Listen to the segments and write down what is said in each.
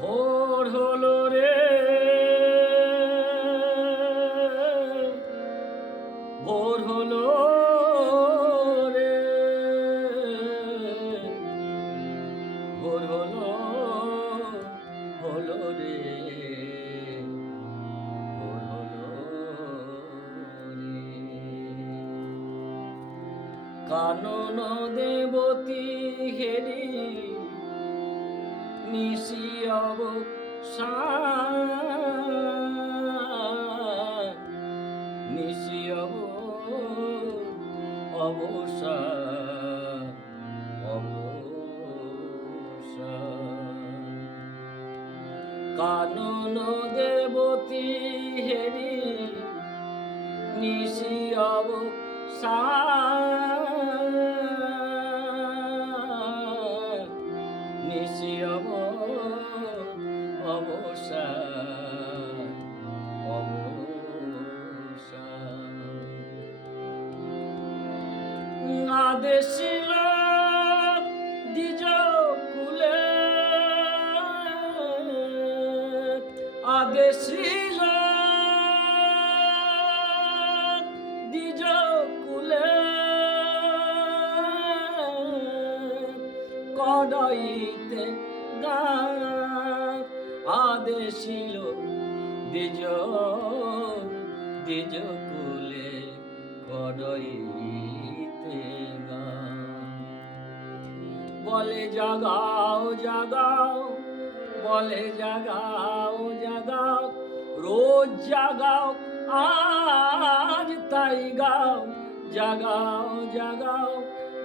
ভোর হলো রে, ভোর হলো রে, ভোর হলো, হলো রে, ভোর হলো রে। কানন দেবতী হেরি নিশি অবসান, নিশি অবসান, অবসান। কানন দেবতী হেরি নিশি অবসান, নিশি অবসান, অবসান। আদেশিল দ্বিজ কুলে, আদেশিল দ্বিজ কুলে, কড়াইতে গান আদেশিল দ্বিজ, দ্বিজ কুলে কড়াইতে গান। বলে জাগাও জাগাও, বলে জাগাও জাগাও, রোজ জাগাও আজ তাই গাও, জাগাও জাগাও।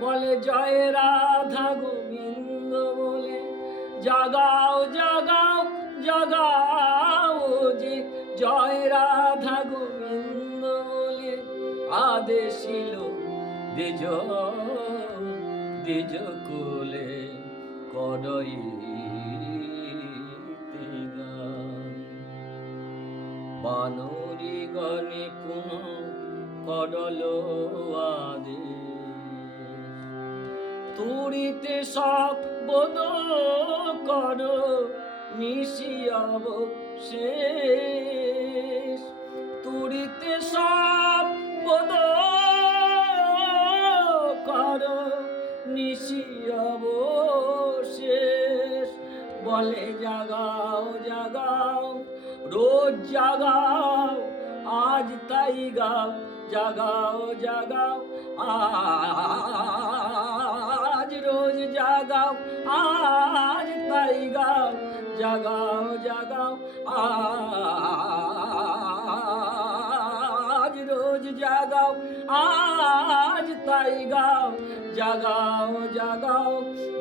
বলে জয় রাধা গোবিন্দ বলে, জাগাও জাগাও জাগাও যে, জয় রাধা গোবিন্দ বলে। আদেশিল দ্বিজ, দ্বিজ কুলে কড়াইতে গান। বানরি গণে পুনঃ করল আদেশ, তুড়িতে সব বোধ কর নিশি অবশেষ, তুড়িতে সব বোধ কর নিশি অবশেষ। বলে জাগাও জাগাও, রোজ জাগাও আজ তাই গাও, জাগাও জাগাও আজ রোজ জাগাও আজ তাই গাও, জাগাও জাগাও আজ রোজ জাগাও আজ তাই গাও, জাগাও জাগাও।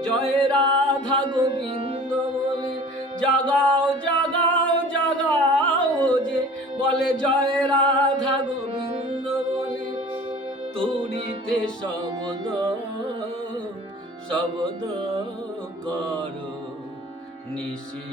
জয় রাধা গোবিন্দ বলে, জাগাও জাগাও জাগাও যে, বলে জয় রাধা গোবিন্দ বলে। তুড়িতে শব্দ, শব্দ করো নিশি